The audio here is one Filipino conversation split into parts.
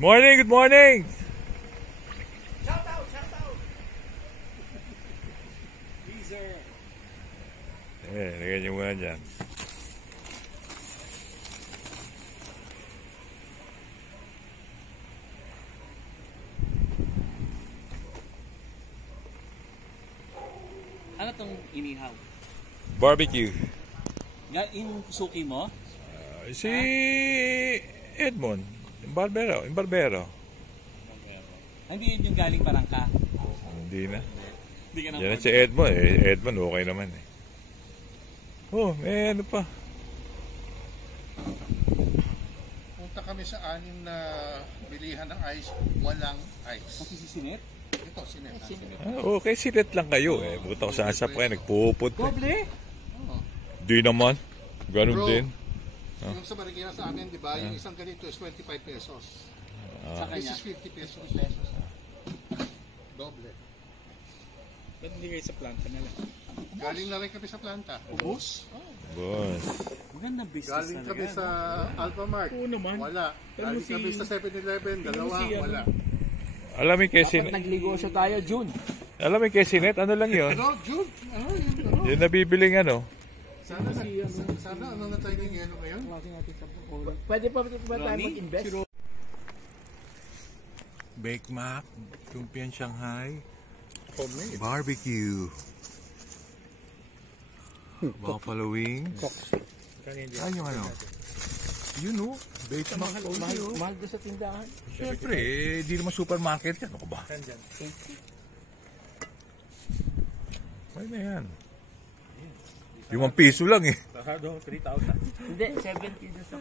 Morning, good morning! Shout out, shout out! Teaser! Lagyan nyo muna dyan. Ano tong inihaw? Barbecue. Yung suki mo? Si Edmond, yung barbero. Hindi yun yung galing Barangka? Hindi na. Hindi ka na Yan si Edmond. Edmond okay naman eh. Oh, may ano pa. Punta kami sa anim na bilihan ng ice, walang ice. Masisisinit? Ito, sinet. Okay, sinet lang kayo eh. Buta ko sa asap kayo, nagpuput. Doble? Di naman. Ganun Bro, din. yung sa Marikina sa amin, di ba, yung isang ganito is 25 pesos. Sa This kanya? is 50 pesos. Doble. Ba't hindi kayo sa planta na lang? Galing na rin kami sa planta. Ubus? Boss. Magandang business Galing kami sa Alphamart. Oo naman. Wala. Galing kami sa 7-Eleven. Dalawa, wala. Alam mo kay Sinet? Nagligosyo tayo, June. Alam mo kay Sinet? Ano lang yun? Pero, June, ano yun? Ano? Yung nabibiling ano? Sana ano na tayo ng yelo ngayon? Pwede pa tayo mag-invest? Bake Mac, Lumpiang Shanghai, Homemade. barbecue, buffalo wings. Ay, yung ano? Yun o, Bake Mac. Mahal doon sa tindahan. Siyempre, di naman supermarket yan. Ano ba? Ay na yan. Yung piso lang eh. Hindi, 70 doon sa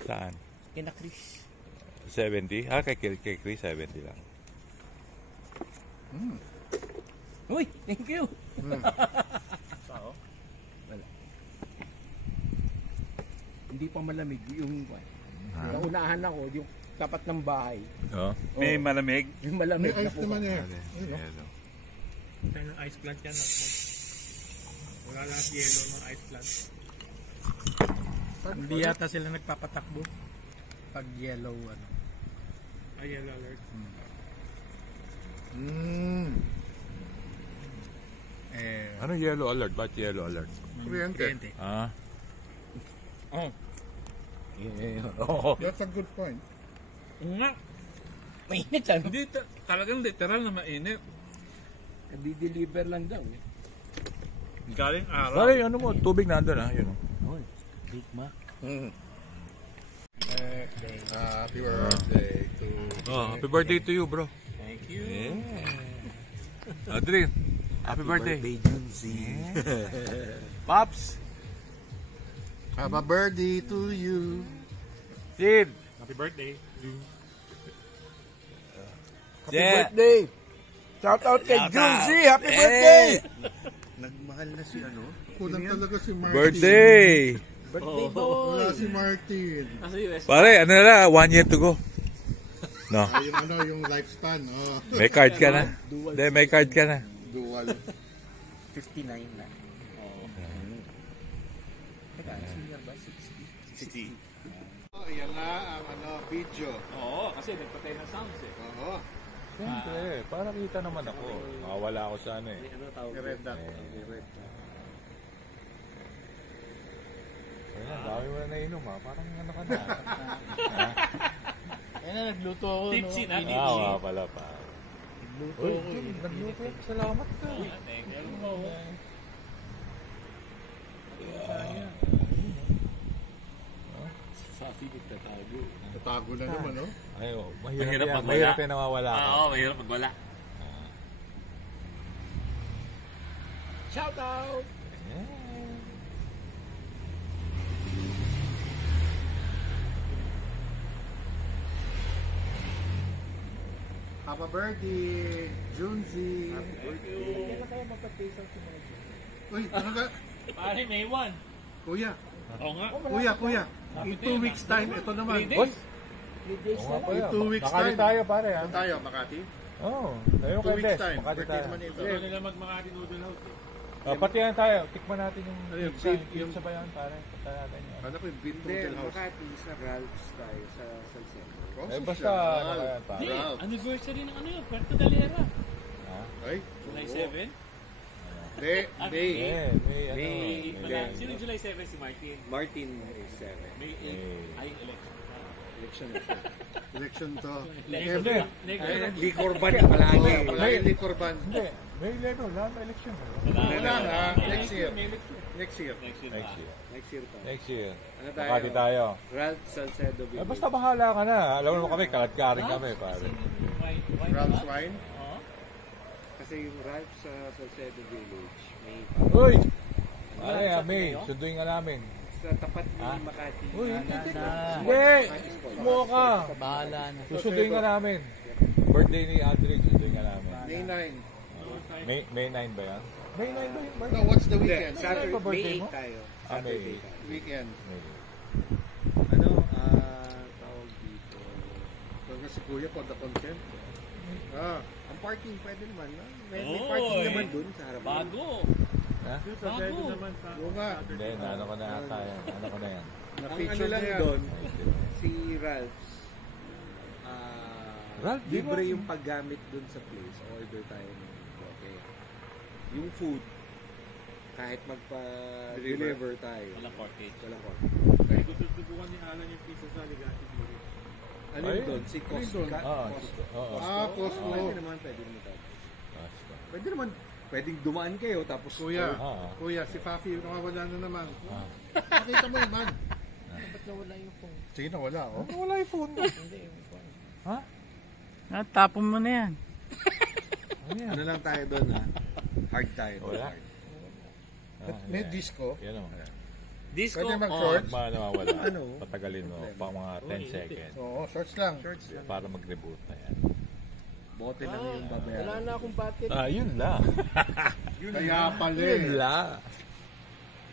Saan? kina Chris. 70? Kay Chris, 70 lang. Uy, thank you. Hindi pa malamig yung naunahan ako, yung tapat ng bahay. Oh? May malamig. Yung May malamig ice naman eh. Hello. Tayo ng ice plant yan. Wala lahat yellow ng ice plant. Hindi yata sila nagpapatakbo pag yellow ano. Yellow alert. Ano yellow alert? Ba't yellow alert? Kuryente. Ah? That's a good point. Nga. mainit ano? Hindi, talagang literal na mainit. Di-deliver lang daw. Galing araw. Pare, ano mo? Tubig nandun ah. Yun. Oy, Big Mac. Happy birthday to Oh, happy birthday to you, bro. Thank you. Yeah. Adrian, happy birthday. Pops. Happy birthday to you. Sid. Happy birthday. Happy birthday! Shout out kay Junzi! Happy birthday! Nagmahal na si ano? Kulang talaga si Martin. Birthday. Birthday Wala boy! si Martin. Nasa US. Pare, ano na lang, 1 year to go. No, Yung ano, yung lifespan. Oh. may card ka na. Hindi, may card ka na. Dual. 59 na. Teka, senior ba? 60. Oh, yan na ang ano, video. Oo, kasi nagpatay ng sounds eh. Oo. Siyempre, para kita naman ako. Makawala ako sa ano eh. Ano tawag? Red dot. Ayun, dami mo na nainom ha. Parang ano ka na. Yan na, nagluto ako. Tipsy na. Wala pala pa. Uy, nagluto. Salamat ka. Thank you. Sa pilit na tago. Tatago na naman, no? Ay, Mahirap pag wala. mahirap yan nawawala ka. Oo, mahirap pag wala. Shout out! Happy birthday, Junzi. Kailan kaya magpa-face out yung mga dyan? Uy, ano ka? Pare, May 1. Kuya, Oo nga. kuya. In 2 weeks time, ito naman. 3 days. 3 days na lang. In 2 weeks Makati time. tayo pare ha. Saan tayo, Makati? Oo. Tayo 2 kay weeks Des. time. Makati Birthday tayo. naman ito. Gusto nila mag-Makati Noodle House eh. Pati yan tayo. Tikman natin yung Ayun, pizza. yung- Pizza ba yan pare? Punta natin yan. Ano ko yung Beat Hindi, Hotel House? Makati sa Ralph's tayo sa Salcedo. Eh, basta, ano kaya tayo? Hindi, anniversary ng ano yun, Puerto Galera. Ay, July 7? May. May, May 8 pala. Sino July 7 si Martin? Martin is 7. May 8. Ay, election. Election to. Hindi. Di Corban palagi. Palagi hindi Corban. Hindi. May 11, wala na election. Wala na. Next year. Next year Next year. pa. Next year. Ano tayo? Makati tayo. Ralph Salcedo Eh, Village. basta bahala ka na. Alam mo kami, kalat-karing kami, pare. Ralph's Wine. Kasi yung Ralph sa Salcedo Village, may Uy! May. Sunduin ka namin. sa tapat ni Makati. Uy, na. hindi! Sumuha ka! Bahala na. Susunduin ka namin. Birthday ni Aldrich, sunduin ka namin. May 9. May 9 ba yan? May 9 ba yung No, what's the weekend? Saturday, Ano ba birthday May mo? 8 tayo. Ah, May Saturday 8. tayo. Weekend. Ano, tawag dito. Pagka si Kuya, for the content. Ang parking pwede naman. May Oy! parking naman dun sa harapan. Bago. Ha? Bago. Oo nga. Hindi, naano ko na ata yan. Ano ko na yan. Ang ano Na-feature lang niya. doon, si Ralph's, Ralph, di libre ba? yung paggamit dun sa place. Order tayo ng okay. Yung food, kahit magpa-deliver tayo. Walang corkage. Walang cost. Kaya gusto subukan ni Alan yung pizza sa Ligati Duro. Ano Ay, yun doon? Si Costco? Oo. Costco. Pwede naman, pwede naman tayo. Pwede naman, pwedeng dumaan kayo tapos Kuya, Oo. Kuya, si Fafi, nakawala na naman. Ah. Nakita mo naman. Ba't nawala yung phone? Sige na, wala. Oh. Wala yung phone mo. Hindi, yung phone. Ha? Tapon mo na yan. ano lang tayo doon ha? Hard tayo. Wala. May disco. Yan o. Disco. Pwede mag-shorts? Nawawala. Ano? Patagalin mo. Pang mga 10 seconds. Oo, shorts lang. Para mag-reboot na yan. Bote lang yung babayaran. Wala na akong battery. Yun lang. Kaya pala Yun eh. lang.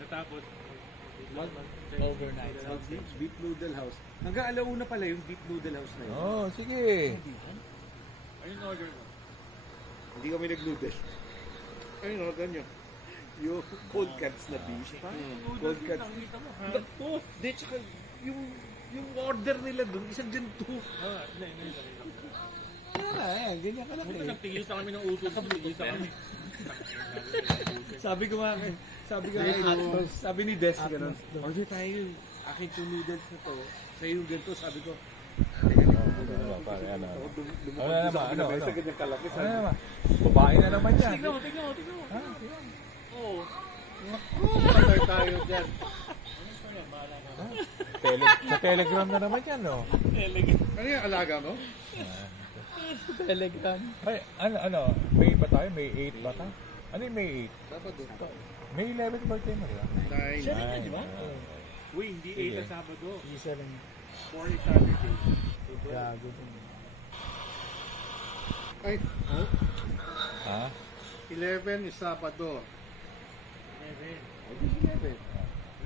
Natapos. Overnight. Beef Noodle House. Hanggang alauna pala yung Beef Noodle House na yun. Oh, sige. Ayun order mo. Hindi kami nag-noodle. Ayun, order nyo. Yung cold cuts na beef. Cold cuts. Naku, di, tsaka yung order nila dun, isang ganito. Ganyan ka lang Punta eh. nagtigil sa kami ng utos. Nagtigil sa kami. Sabi ni Des, gano'n. Order tayo yung akin yung noodles na to. Sa'yo yung ganito, sabi ko. Ano pare, ano? Ano naman, ano? Sa ganyang kalaki. Ano naman? Babae na naman yan. Tignan mo. Oo. Patay tayo dyan. Sa Telegram na naman yan, no? Ano yung alaga mo? Telegram. Ay, ano? May ba tayo? May 8 ba tayo? Ano yung May 8? Dapat doon. May 11 birthday mo, di ba? 9. Siya rin yan, di ba? Uy, hindi Sige. 8 na Sabado. Isa rin. 4 is Saturday. Gago. Ay, Ha? 11 is Sabado.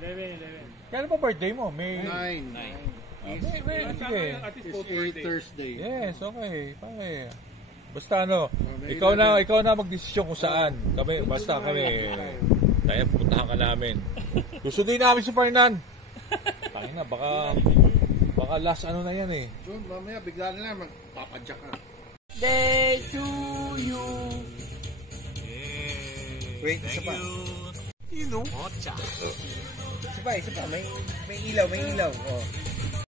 11. Kailan pa birthday mo? May... 9 Sige. At least is both 8 birthday. Thursday. Yes, okay. Okay. Basta ano, may ikaw na magdesisyon kung saan. Kami, basta kami. Tayo, puntahan ka namin. Susundin namin si Fernan. Tangina, baka last ano na yan eh. Jun, mamaya bigla na lang magpapadyak ka. Day to you. Wait, isa pa. Mocha. Isa pa. May ilaw. Oh.